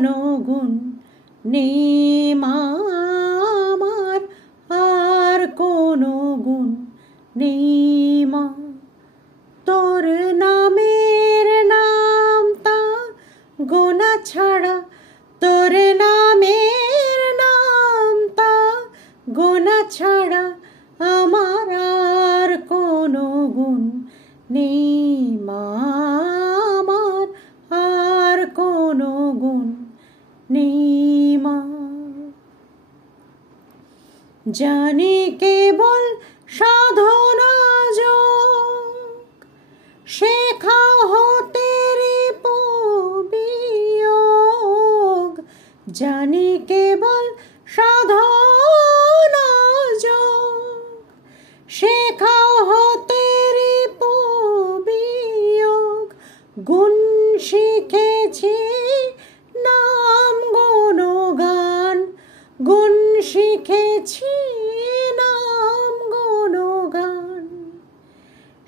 কোনো গুণ নেই মা আমার, আর কোনো গুণ নেই মা। তোর নামের নামটা গোনা ছাড়া, তোর নামের নামটা গোনা ছাড়া আমার আর কোনো গুণ নেই মা আমার, আর কোনো গুণ নেই মা। জানি কেবল সাধনা যোগ, শেখাও হতে বিয়োগ। জানি কেবল সাধনা যোগ, শেখাও হতে বিয়োগ। গুণ শিখেছি নাম গুণগান, গুণ শিখেছি নাম গুণগান।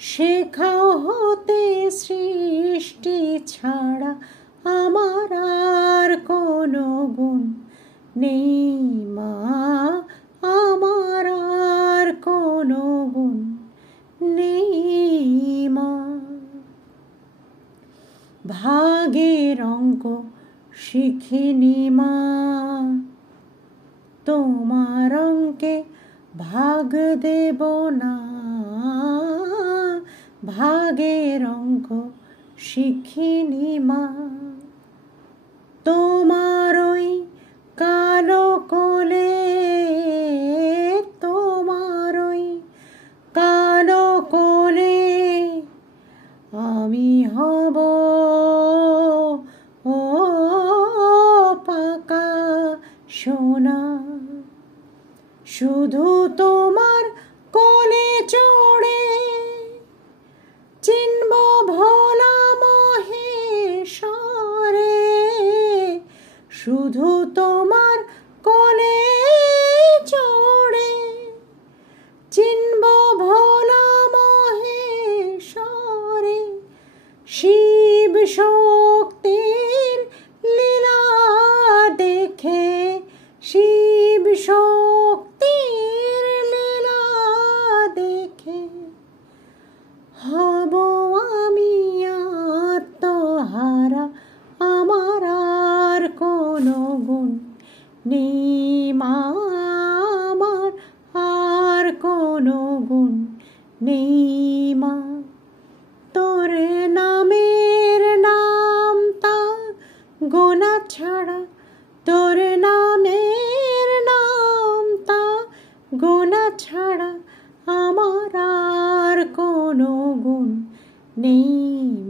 শেখাও হতে সৃষ্টি ছাড়া আমার আর কোনো গুণ নেই মা আমার, আর কোনো গুণ নেই মা। ভাগের অঙ্ক শিখিনি মা, তোমার অঙ্কে ভাগ দেব না। ভাগের অঙ্ক শিখিনি মা, তোমার ওই কালো কোলে, তোমার ওই কালো কোলে আমি হব ও পাকা সোনা। শুধু তোমার কোলে চড়ে চিনব ভোলা মহেশ্বরে। শুধু তোমার কোলে চড়ে চিনব ভোলা মহেশ্বরে। শিব শক্তির লীলা দেখে, শিব শক্তির লীলা দেখে হব আমি আত্মহারা, আমার আর কোনো গুণ নেই মা আমার, আর কোনো গুণ নেই মা। তোর নামের নামটা গোনা ছাড়া, তোর নামের নামটা গোনা ছাড়া আমার আর কোনো গুণ নেই।